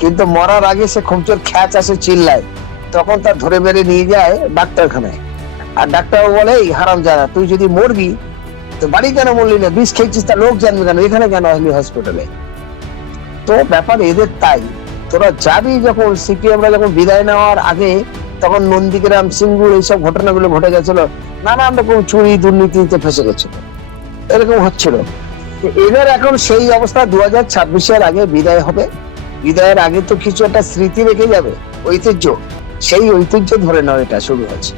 কিন্তু মরার আগে সে খুব জোর খ্যাচ আসে, চিল্লায়, তখন তার ধরে বেড়ে নিয়ে যায় ডাক্তারখানায়। আর ডাক্তার বলে, এই হারামজাদা, তুই যদি মরবি তো বাড়ি কেন মরলি না, বিষ খেয়েছিস, তা লোক জানবে কেন, এখানে কেন আসলি হসপিটালে? তো ব্যাপার এদের তাই। তোরা যাবি যখন সিপিএমরা যখন বিদায় নেওয়ার আগে, তখন নন্দীগ্রাম, সিঙ্গুর এইসব ঘটনাগুলো ঘটে গেছিল, নানান রকম চুরি দুর্নীতিতে ফেসে গেছিল, এরকম হচ্ছিল। এদের এখন সেই অবস্থা 2026-এর আগে বিদায় হবে। বিদায়ের আগে তো কিছু একটা স্মৃতি রেখে যাবে, ঐতিহ্য, সেই ঐতিহ্য ধরে নেওয়া এটা শুরু হয়েছে।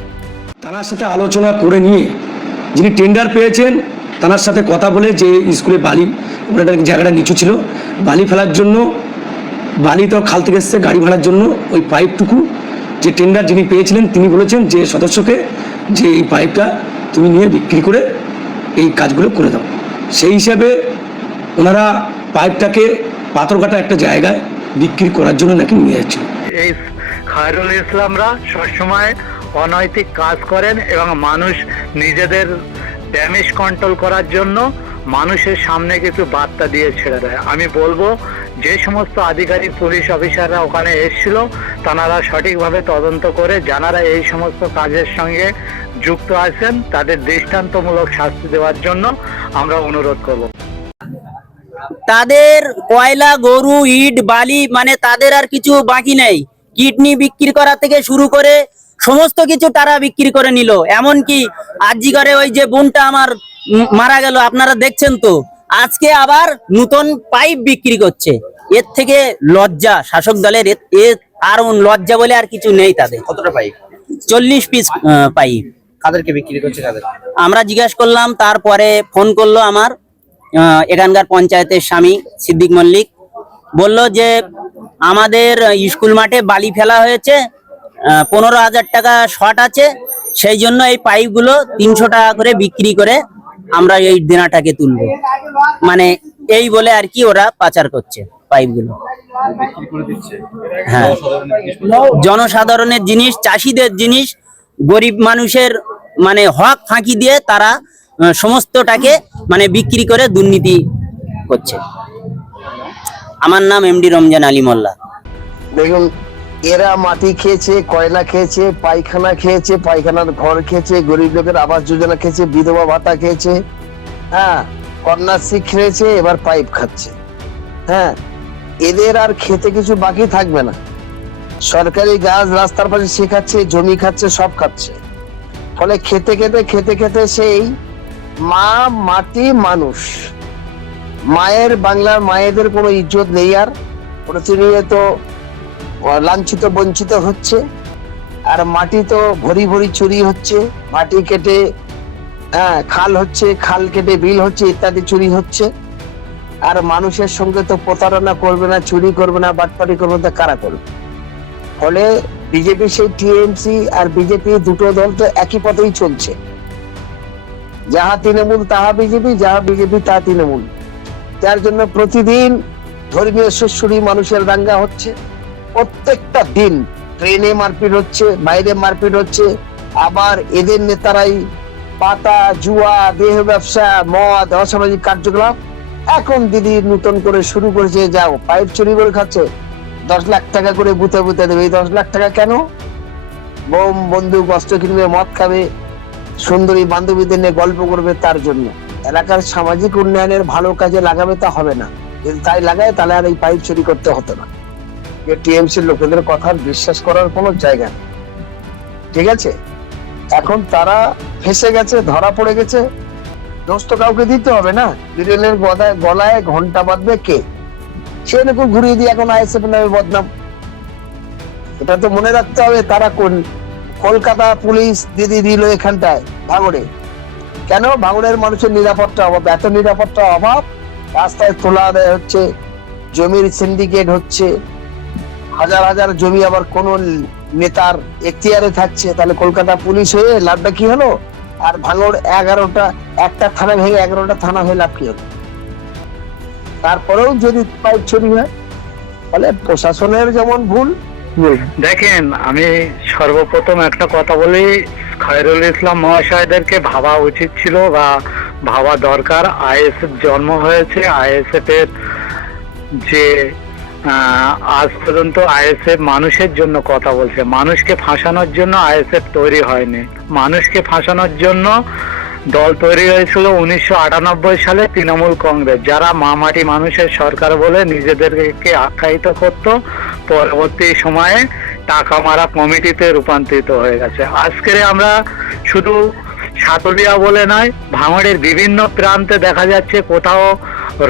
তার সাথে আলোচনা করে নিয়ে যিনি টেন্ডার পেয়েছেন তার সাথে কথা বলে, যে স্কুলে বালি জায়গাটা নিচু ছিল, বালি ফেলার জন্য, বালি তো খাল থেকে এসছে, গাড়ি ভাড়ার জন্য ওই পাইপটুকু যে টেন্ডার যিনি পেয়েছিলেন তিনি বলেছেন যে সদস্যকে যে এই পাইপটা তুমি নিয়ে বিক্রি করে এই কাজগুলো করে দাও। সেই হিসাবে ওনারা পাইপটাকে পাথরঘাটা একটা জায়গায় বিক্রি করার জন্য নাকি নিয়ে যাচ্ছিল। এই খায়রুল ইসলামরা সবসময় অনৈতিক কাজ করেন এবং মানুষ নিজেদের ড্যামেজ কন্ট্রোল করার জন্য মানুষের সামনে কিছু বার্তা দিয়ে ছেড়ে দেয়। আমি বলবো যে সমস্ত আধিকারিক পুলিশ অফিসাররা ওখানে এসেছিল তারা সঠিকভাবে তদন্ত করে যারা এই সমস্ত কাজের সঙ্গে যুক্ত আছেন তাদের দৃষ্টান্তমূলক শাস্তি দেওয়ার জন্য আমরা অনুরোধ করব। তাদের কয়লা, গরু, ইট, বালি, মানে তাদের আর কিছু বাকি নেই। কিডনি বিক্রি করা থেকে শুরু করে সমস্ত কিছু তারা বিক্রি করে নিল। এমনকি আজিগরে ওই যে বোনটা আমার মারা গেল, আপনারা দেখছেন তো, আজকে আবার নতুন পাইপ বিক্রি করছে। এর থেকে লজ্জা শাসক দলের, এর আর লজ্জা বলে আর কিছু নেই তাদের। কতটা পাইপ? 40 piece pipe. কাদেরকে বিক্রি করছে, কাদের? আমরা জিজ্ঞাসা করলাম, তারপরে ফোন করলো আমার এখানকার পঞ্চায়েতের স্বামী সিদ্দিক মল্লিক, বলল যে আমাদের স্কুল মাঠে বালি ফেলা হয়েছে, 15,000 টাকা শর্ট আছে, সেই জন্য এই পাইপগুলো 300 টাকা করে বিক্রি করে আমরা এই দেনাটাকে তুলবো। মানে এই বলে আর কি ওরা পাচার করছে পাইপগুলো। হ্যাঁ, জনসাধারণের জিনিস, চাষিদের জিনিস, গরিব মানুষের মানে হক ফাঁকি দিয়ে তারা সমস্তটাকে মানে বিক্রি করে দুর্নীতি করছে। আমার নাম এমডি রমজান আলী মোল্লা। দেখুন, এরা মাটি খেয়েছে, কয়লা খেয়েছে, পায়খানা খেয়েছে, পায়খানার ঘর খেয়েছে, গরিব লোকের আবাস যোজনা খেয়েছে, বিধবা ভাতা খেয়েছে, হ্যাঁ, কন্যাশ্রী খেয়েছে, এবার পাইপ খাচ্ছে। হ্যাঁ, এদের আর খেতে কিছু বাকি থাকবে না। সরকারি গাছ রাস্তার পাশে শেখাচ্ছে, জমি খাচ্ছে, সব খাচ্ছে। ফলে খেতে খেতে খেতে খেতে সেই মা, মাটি, মানুষ, মায়ের, বাংলার মায়েদের কোনো ইজ্জত নেই আর, প্রতিনিয়ত লাঞ্ছিত বঞ্চিত হচ্ছে। আর মাটি তো ভরি ভরি চুরি হচ্ছে, মাটি কেটে খাল হচ্ছে, খাল কেটে বিল হচ্ছে, ইত্যাদি চুরি হচ্ছে। আর মানুষের সঙ্গে তো প্রতারণা করবে না, চুরি করবে না, বাটপাটি করবে না, কারা করবে? ফলে বিজেপি, সেই টিএমসি আর বিজেপি দুটো দল তো একই পথেই চলছে। যাহা তৃণমূল তাহা বিজেপি, যাহা বিজেপি তাহা তৃণমূল। যার জন্য প্রতিদিন ধর্মীয় সুশ্রী মানুষের দাঙ্গা হচ্ছে, প্রত্যেকটা দিন ট্রেনে মারপিট হচ্ছে, বাইরে মারপিট হচ্ছে। আবার এদের নেতারাই পাতা, জুয়া, দেহ ব্যবসা, মদ, অসামাজিক কার্যকলাপ এখন দিদি নতুন করে শুরু করেছে। যাও, পাইপ চুরি করে খাচ্ছে, 10 লাখ টাকা করে বুথে বুথে দেবে। এই 10 লাখ টাকা কেন? বোম, বন্দুক, অস্ত্র কিনবে, মদ খাবে, সুন্দরী বান্ধবীদের নিয়ে গল্প করবে, তার জন্য। এলাকার সামাজিক উন্নয়নের ভালো কাজে লাগাবে তা হবে না। যদি তাই লাগায় তাহলে আর এই পাইপ চুরি করতে হতো না। যে টিএমসির লোকেদের কথা বিশ্বাস করার কোনো জায়গা নেই, ঠিক আছে? এখন তারা ফেসে গেছে, ধরা পড়ে গেছে, দোষ তো কাউকে দিতে হবে না। বিড়েলের গলায় ঘন্টা বাঁধবে কে? সে নাকি ঘুরিয়ে দিয়ে এখন আইএসএফ নামে বদনাম। এটা তো মনে রাখতে হবে। তারা কোন কলকাতা পুলিশ দিদি দিল এখানটায় ভাঙড়ে, কেন? ভাঙড়ের মানুষের নিরাপত্তা অভাব। এত নিরাপত্তা অভাব, রাস্তায় তোলা দেয় হচ্ছে, জমির সিন্ডিকেট হচ্ছে, হাজার হাজার জমি আবার কোন নেতার এখতিয়ারে থাকছে। তাহলে কলকাতা পুলিশ হয়ে লাভটা কি হলো? আর ভাঙড় 11টা, একটা থানা ভেঙে 11টা থানা হয়ে লাভ কি হলো? তারপরেও যদি পাইপ চুরি হয়, তাহলে প্রশাসনের যেমন ভুল। দেখেন, আমি সর্বপ্রথম একটা কথা বলি, খায়রুল ইসলাম মহাশয়দেরকে ভাবা উচিত ছিল বা ভাবা দরকার। আইএসএফ জন্ম হয়েছে, আইএসএফ এর যে আজ পর্যন্ত আইএসএফ মানুষের জন্য কথা বলছে। মানুষকে ফাঁসানোর জন্য আইএসএফ তৈরি হয়নি। মানুষকে ফাঁসানোর জন্য দল তৈরি হয়েছিল 1998 সালে তৃণমূল কংগ্রেস, যারা মামাটি মানুষের সরকার বলে নিজেদেরকে আখ্যায়িত করত, পরবর্তী সময়ে টাকা মারা কমিটিতে রূপান্তরিত হয়ে গেছে। আজকে আমরা শুধু সাতলিয়া বলে নয়, ভাঙড়ের বিভিন্ন প্রান্তে দেখা যাচ্ছে কোথাও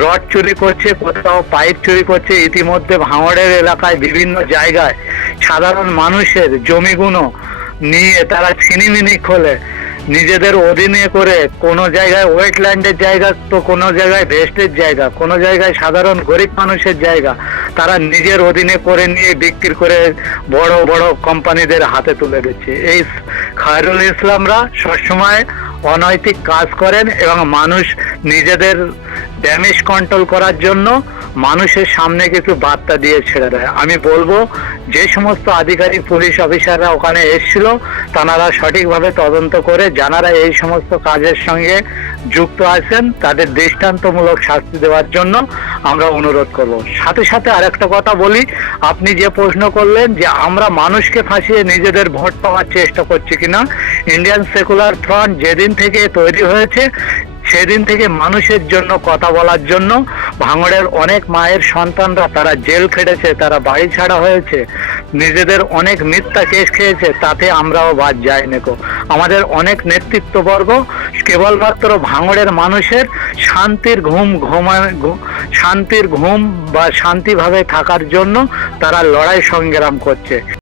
রড চুরি করছে, কোথাও পাইপ চুরি করছে। ইতিমধ্যে ভাঙড়ের এলাকায় বিভিন্ন জায়গায় সাধারণ মানুষের জমিগুলো নিয়ে তারা ছিনিমিনি খোলে, নিজেদের অধীনে করে। কোনো জায়গায় ওয়েটল্যান্ডের জায়গা, তো কোনো জায়গায় ভেস্টের জায়গা, কোনো জায়গায় সাধারণ গরিব মানুষের জায়গা তারা নিজের অধীনে করে নিয়ে বিক্রি করে বড় বড় কোম্পানিদের হাতে তুলে দিচ্ছে। এই খায়রুল ইসলামরা সবসময় অনৈতিক কাজ করেন এবং মানুষ নিজেদের ড্যামেজ কন্ট্রোল করার জন্য মানুষের সামনে কিছু বার্তা দিয়ে ছেড়ে দেয়। আমি বলবো যে সমস্ত আধিকারিক পুলিশ অফিসাররা ওখানে এসেছিল তারা সঠিকভাবে তদন্ত করে যারা এই সমস্ত কাজের সঙ্গে যুক্ত আছেন তাদের দৃষ্টান্তমূলক শাস্তি দেওয়ার জন্য আমরা অনুরোধ করব। সাথে সাথে আরেকটা কথা বলি, আপনি যে প্রশ্ন করলেন যে আমরা মানুষকে ফাঁসিয়ে নিজেদের ভোট পাওয়ার চেষ্টা করছি কিনা, ইন্ডিয়ান সেকুলার ফ্রন্ট যেদিন থেকে তৈরি হয়েছে সেদিন থেকে মানুষের জন্য কথা বলার জন্য ভাঙড়ের অনেক মায়ের সন্তানরা তারা জেল খেটেছে, তারা বাড়ি ছাড়া হয়েছে, নিজেদের অনেক মিথ্যা কেস খেয়েছে, তাতে আমরাও বাদ যাইনি গো। আমাদের অনেক নেতৃত্ববর্গ কেবলমাত্র ভাঙড়ের মানুষের শান্তির ঘুম বা শান্তিভাবে থাকার জন্য তারা লড়াই সংগ্রাম করছে।